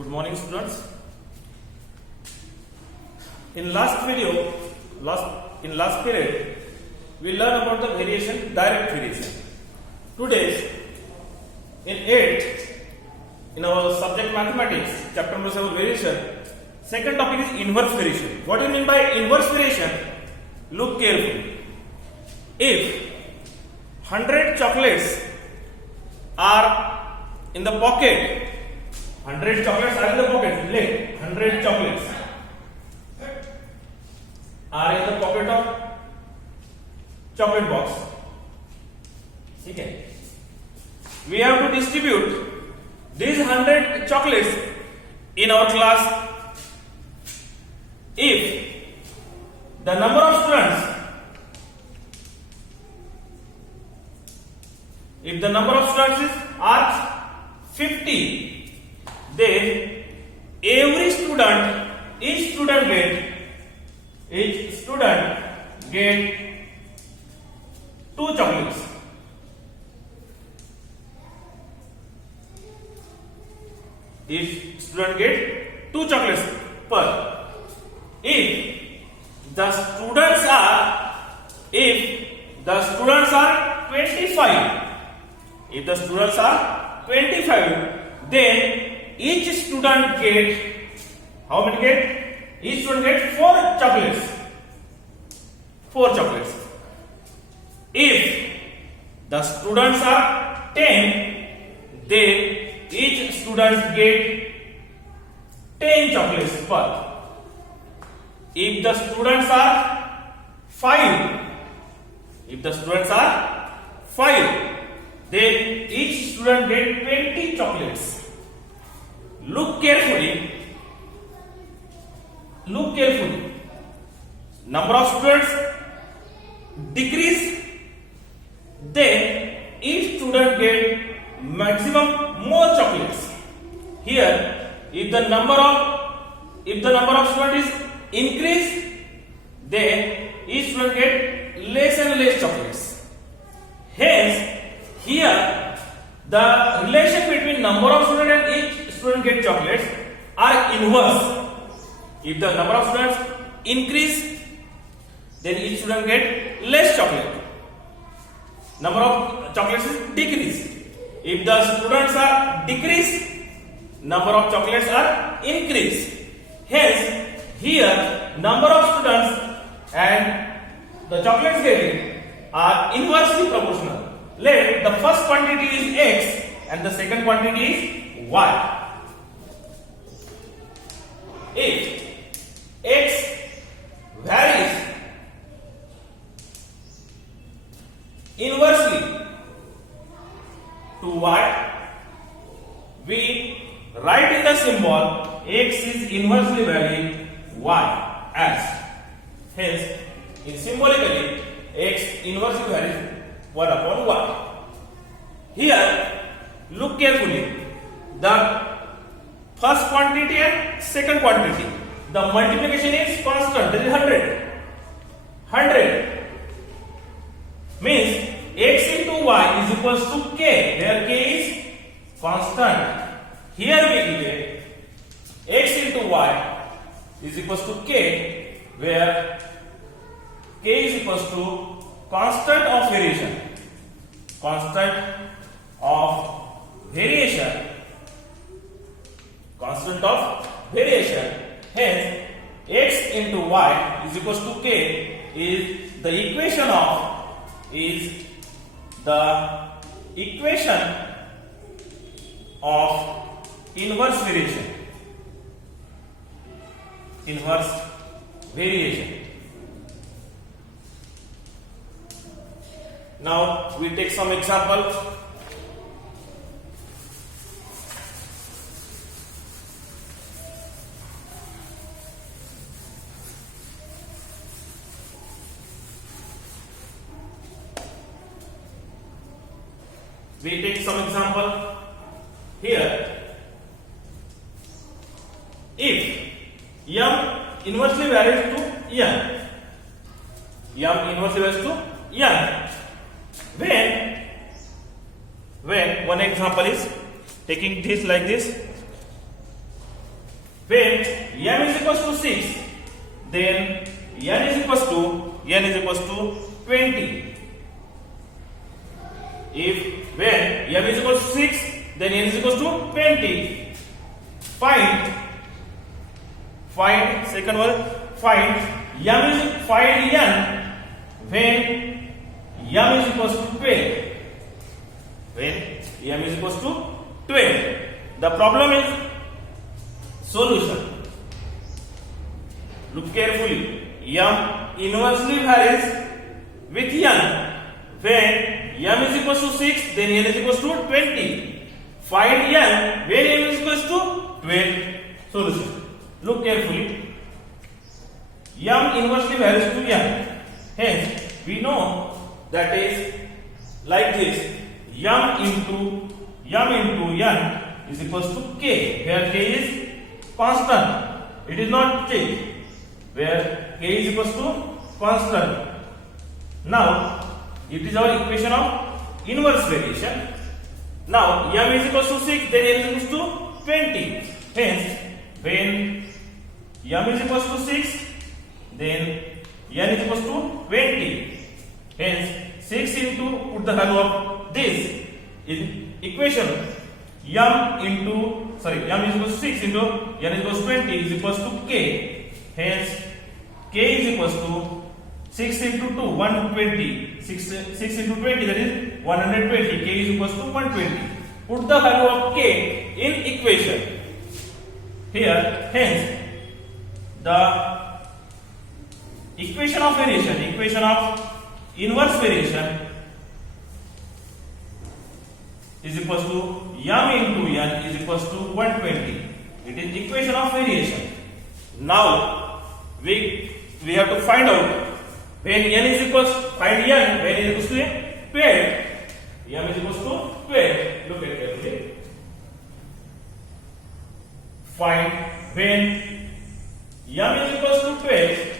Good morning, students. In last video, last period, we learned about the variation, direct variation. Today, in 8th, in our subject mathematics, chapter number 7 variation, second topic is inverse variation. What do you mean by inverse variation? Look carefully. If 100 chocolates are in the pocket, 100 chocolates are in the pocket, let 100 chocolates are in the pocket of chocolate box. Okay. We have to distribute these 100 chocolates in our class. If the number of students are 50, then each student get 2 chocolates. Each student get 2 chocolates per. If the students are 25, then each student get how many get? Each student get 4 chocolates. 4 chocolates. If the students are 10, then each student get 10 chocolates per. If the students are 5, then each student get 20 chocolates. Look carefully. Number of students decrease, then each student get maximum more chocolates. Here, if the number of students is increase, then each student get less and less chocolates. Hence, here the relation between number of students and each student get chocolates are inverse. If the number of students increase, then each student get less chocolate. Number of chocolates is decrease. If the students are decrease, number of chocolates are increase. Hence, here number of students and the chocolates getting are inversely proportional. Let the first quantity is x and the second quantity is y. If x varies inversely to y, we write in the symbol x is inversely varying y as. Hence, in symbolically, x inversely varies 1 upon y. Here, look carefully. The first quantity and second quantity, the multiplication is constant. That is 100. 100 means x into y is equals to k, where k is constant. Here we get x into y is equals to k, where k is equals to constant of variation. Hence, x into y is equals to k is the equation of inverse variation. Now we take some example. Here. If m inversely varies to n, when one example is taking this like this, when m is equals to 6, then n is equals to 20. If when m is equals to 6, then n is equals to 20. Find second one. Find n when m is equals to 12. When m is equals to 12. The problem is solution. Look carefully. M inversely varies with n. When m is equals to 6, then n is equals to 20. Find n when m is equals to 12. Solution. Look carefully. M inversely varies to n. Hence, we know that is like this. M into n is equals to k, where k is constant. It is not change. Where k is equals to constant. Now, it is our equation of inverse variation. Now, m is equals to 6, then n is equals to 20. Hence, when m is equals to 6, then n is equals to 20. Hence, 6 into, put the value of this in equation. M is equals to 6 into n is equals to 20 is equals to k. Hence, k is equals to 6 into 2, 120. 6 into 20, that is 120. K is equals to 120. Put the value of k in equation. Here, hence, the equation of inverse variation is equals to m into n is equals to 120. It is equation of variation. Now we have to find out when n is equals, find n when n is equals to 12. M is equals to 12. Look at carefully. Find when m is equals to 12.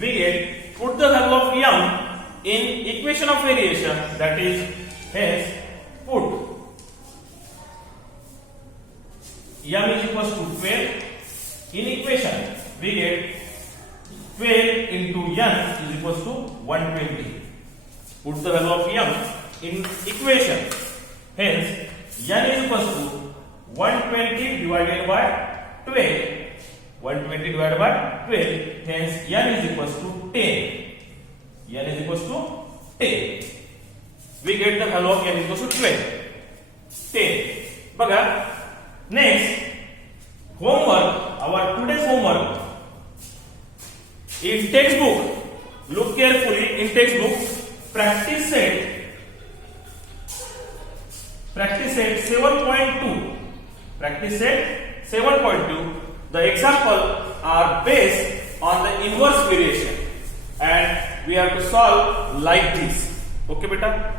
We get, put the value of m in equation of variation, that is, hence put m is equals to 12 in equation. We get 12 into n is equals to 120. Put the value of m in equation. Hence, n is equals to 120 divided by 12. 120 divided by 12. Hence, n is equals to 10. N is equals to 10. We get the value of n is equals to 12. 10. Baga, next, homework, our today's homework. In textbook, look carefully in textbook, practice set 7.2. Practice set 7.2. The example are based on the inverse variation and we have to solve like this. Okay, beta?